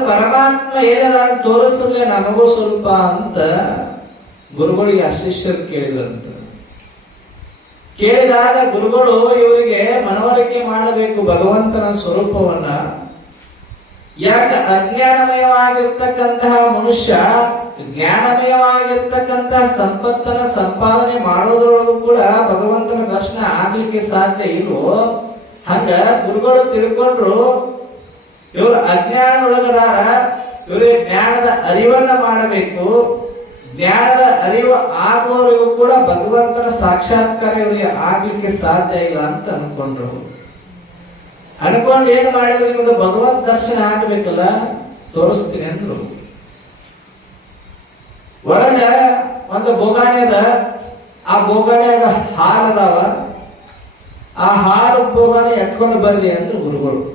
ಪರಮಾತ್ಮ ಏನದ ತೋರಿಸಲೇ ನನಗೂ ಸ್ವಲ್ಪ ಅಂತ ಗುರುಗಳಿಗೆ ಅಶಿಷ್ಯರು ಕೇಳಿದ್ರಂತ. ಕೇಳಿದಾಗ ಗುರುಗಳು ಇವರಿಗೆ ಮನವರಿಕೆ ಮಾಡಬೇಕು ಭಗವಂತನ ಸ್ವರೂಪವನ್ನ. ಯಾಕೆ ಅಜ್ಞಾನಮಯವಾಗಿರ್ತಕ್ಕಂತಹ ಮನುಷ್ಯ ಜ್ಞಾನಮಯವಾಗಿರ್ತಕ್ಕಂತಹ ಸಂಪತ್ತನ ಸಂಪಾದನೆ ಮಾಡೋದ್ರೊಳಗೂ ಕೂಡ ಭಗವಂತನ ದರ್ಶನ ಆಗ್ಲಿಕ್ಕೆ ಸಾಧ್ಯ ಇಲ್ವೋ? ಹಂಗ ಗುರುಗಳು ತಿಳ್ಕೊಂಡ್ರು ಇವರು ಅಜ್ಞಾನದೊಳಗದಾರ. ಇವರಿಗೆ ಜ್ಞಾನದ ಅರಿವನ್ನ ಮಾಡಬೇಕು. ಜ್ಞಾನದ ಅರಿವು ಆಗುವವರೆಗೂ ಕೂಡ ಭಗವಂತನ ಸಾಕ್ಷಾತ್ಕಾರ ಇವರಿಗೆ ಆಗ್ಲಿಕ್ಕೆ ಸಾಧ್ಯ ಇಲ್ಲ ಅಂತ ಅನ್ಕೊಂಡ್ರು. ಅನ್ಕೊಂಡು ಏನ್ ಮಾಡಿದ್ರು? ನಿಮ್ಗೆ ಭಗವಂತ ದರ್ಶನ ಆಗ್ಬೇಕಲ್ಲ? ತೋರಿಸ್ತೀನಿ ಅಂದ್ರು. ಒಳಗ ಒಂದು ಬೋಗಾಣಿ ಅದ. ಆ ಬೋಗಾಣ್ಯಾಗ ಹಾಲದಾವ ಆ ಹಾಲು ಬೋಗಾಣಿ ಎಟ್ಕೊಂಡು ಬರ್ಲಿ ಅಂದ್ರು ಗುರುಗಳು.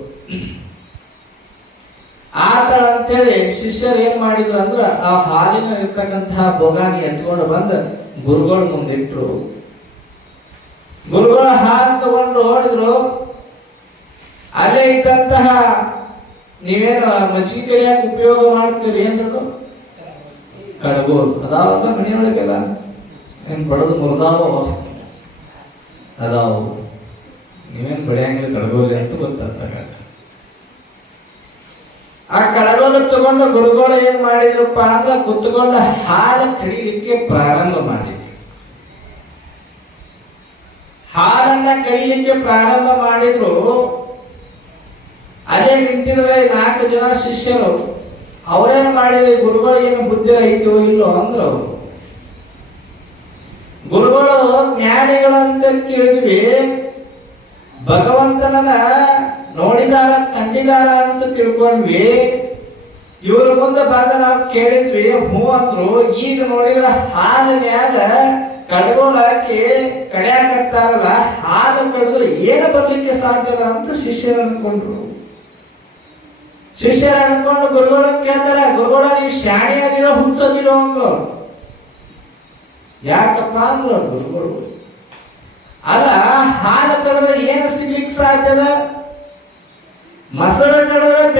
ಆತರ ಅಂತೇಳಿ ಶಿಷ್ಯರು ಏನ್ ಮಾಡಿದ್ರು ಅಂದ್ರ ಆ ಹಾಲಿನ ಇರ್ತಕ್ಕಂತಹ ಬೊಗಾನಿ ಎತ್ಕೊಂಡು ಬಂದ ಗುರುಗಳ ಮುಂದಿಟ್ರು. ಗುರುಗಳ ಹಾಲು ತಗೊಂಡು ಓಡಿದ್ರು ಅಲ್ಲೇ ಇದ್ದಂತಹ ನೀವೇನು ಮಜ್ಜಿಗೆ ಕಡಿಯಾಕ ಉಪಯೋಗ ಮಾಡ್ತೀರಿ ಏನ್ರದು ಕಡಗು ಅದಾವಲ್ಲ ಮನೆಯೊಳಗೆಲ್ಲ? ಏನ್ ಬಡದು ಮುರಿದಾವ? ಅದಾವು. ನೀವೇನ್ ಬೆಳೆಯಂಗಿಲ್ಲ ಕಡಗೋಲಿ ಅಂತ ಗೊತ್ತಾಗ್ತಕ್ಕ ಕಡಗೋಲು ತಗೊಂಡು ಗುರುಗಳು ಏನ್ ಮಾಡಿದ್ರಪ್ಪ ಅಂದ್ರೆ ಕುತ್ಕೊಂಡು ಹಾಲು ಕಡಿಲಿಕ್ಕೆ ಪ್ರಾರಂಭ ಮಾಡಿದ್ರು. ಹಾಲನ್ನ ಕಡಿಲಿಕ್ಕೆ ಪ್ರಾರಂಭ ಮಾಡಿದ್ರು. ಅದೇ ನಿಂತಿದ್ರೆ ನಾಲ್ಕು ಜನ ಶಿಷ್ಯರು. ಅವರೇನು ಮಾಡಿದ್ರಿ? ಗುರುಗಳಿಗೇನು ಬುದ್ಧಿ ಐತೋ ಇಲ್ಲೋ ಅಂದ್ರು. ಗುರುಗಳು ಜ್ಞಾನಿಗಳಂತ ಕೇಳಿದ್ವಿ, ಭಗವಂತನನ್ನ ನೋಡಿದಾರ, ಕಂಡಿದಾರ ಅಂತ ತಿಳ್ಕೊಂಡ್ವಿ. ಇವ್ರ ಮುಂದೆ ಬಂದ ನಾವು ಕೇಳಿದ್ವಿ ಮೂವತ್ರು ಈಗ ನೋಡಿದ್ರ ಹಾಲಿನ್ಯಾಗ ಕಡ್ಗೋಲ್ ಹಾಕಿ ಕಡಿಯಾಕತ್ತಾರಲ್ಲ, ಹಾಲು ಕಡಿದ್ರೆ ಏನು ಬರ್ಲಿಕ್ಕೆ ಸಾಧ್ಯದ ಅಂತ ಶಿಷ್ಯರು ಅನ್ಕೊಂಡ್ರು. ಶಿಷ್ಯರು ಅನ್ಕೊಂಡು ಗುರುಗಳ ಕೇಳ್ತಾರೆ, ಗುರುಗಳ ನೀವು ಶಾಣಿ ಅದಿರೋ ಹುಚ್ಚದಿರೋ ಅಂದ್ರು. ಯಾಕಪ್ಪ ಅಂದ್ರು ಗುರುಗಳು. ಅಲ್ಲ, ಹಾಲು ಕಡಿದ್ರೆ ಏನು ಸಿಗ್ಲಿಕ್ಕೆ ಸಾಧ್ಯದ?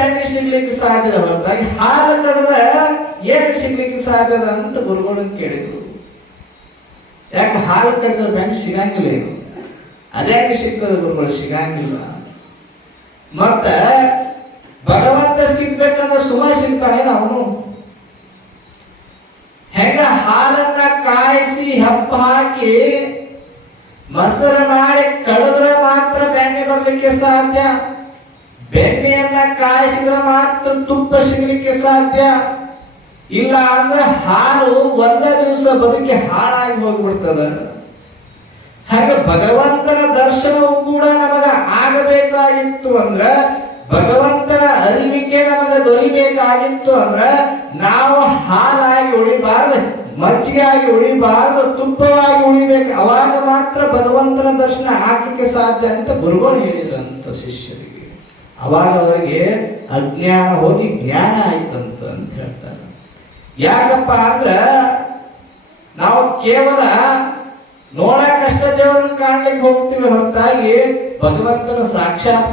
ಕಡಿದ್ರೆ ಸಿಗ್ಲಿಕ್ಕೆ ಸಾಧ್ಯ ಹೊರತಾಗಿ ಹಾಲು ಕಡಿದ್ರೆ ಏನು ಸಿಗ್ಲಿಕ್ಕೆ ಸಾಧ್ಯದ ಅಂತ ಗುರುಗಳು ಕೇಳಿದ್ರು. ಯಾಕೆ ಹಾಲು ಕಡಿದ್ರೆ ಬೆಣ್ಣೆ ಸಿಗಂಗಿಲ್ಲ ಏನು? ಅದ್ಯಾಕೆ ಸಿಗ್ತದೆ ಗುರುಗಳು, ಸಿಗಂಗಿಲ್ಲ. ಮತ್ತ ಭಗವಂತ ಸಿಗ್ಬೇಕಂದ್ರೆ ಸುಮ ಸಿಗ್ತಾನೆ ಅವನು? ಹೆಂಗ ಹಾಲನ್ನ ಕಾಯಿಸಿ ಹಪ್ಪ ಹಾಕಿ ಮೊಸರು ಮಾಡಿ ಕಳೆದ್ರೆ ಮಾತ್ರ ಬೆಣ್ಣೆ ಬರ್ಲಿಕ್ಕೆ ಸಾಧ್ಯ? ತುಪ್ಪ ಸಿಗಲಿಕ್ಕೆ ಸಾಧ್ಯ? ಇಲ್ಲ ಅಂದ್ರೆ ಹಾಲು ಒಂದೇ ದಿವಸ ಬದುಕಿ ಹಾಳಾಗಿ ಹೋಗ್ಬಿಡ್ತದ? ಹಾಗೆ ಭಗವಂತನ ದರ್ಶನವು ಕೂಡ ನಮಗ ಆಗಬೇಕಾಗಿತ್ತು ಅಂದ್ರ, ಭಗವಂತನ ಅರಿವಿಕೆ ನಮಗ ದೊರಿಬೇಕಾಗಿತ್ತು ಅಂದ್ರ, ನಾವು ಹಾಲಾಗಿ ಉಳಿಬಾರ್ದು, ಮಜ್ಜಿಗೆಯಾಗಿ ಉಳಿಬಾರ್ದು, ತುಪ್ಪವಾಗಿ ಉಳಿಬೇಕು. ಅವಾಗ ಮಾತ್ರ ಭಗವಂತನ ದರ್ಶನ ಹಾಕಲಿಕ್ಕೆ ಸಾಧ್ಯ ಅಂತ ಗುರುಗಳು ಹೇಳಿದಂತ ಶಿಷ್ಯರಿಗೆ. ಅವಾಗ ಅವರಿಗೆ ಅಜ್ಞಾನ ಹೋಗಿ ಜ್ಞಾನ ಆಯ್ತಂತ ಅಂತ ಹೇಳ್ತಾರೆ. ಯಾಕಪ್ಪ ಅಂದ್ರ ನಾವು ಕೇವಲ ನೋಡಕಷ್ಟ ದೇವರನ್ನು ಕಾಣ್ಲಿಕ್ಕೆ ಹೋಗ್ತೀವಿ ಹೊರತಾಗಿ ಭಗವಂತನ ಸಾಕ್ಷಾತ್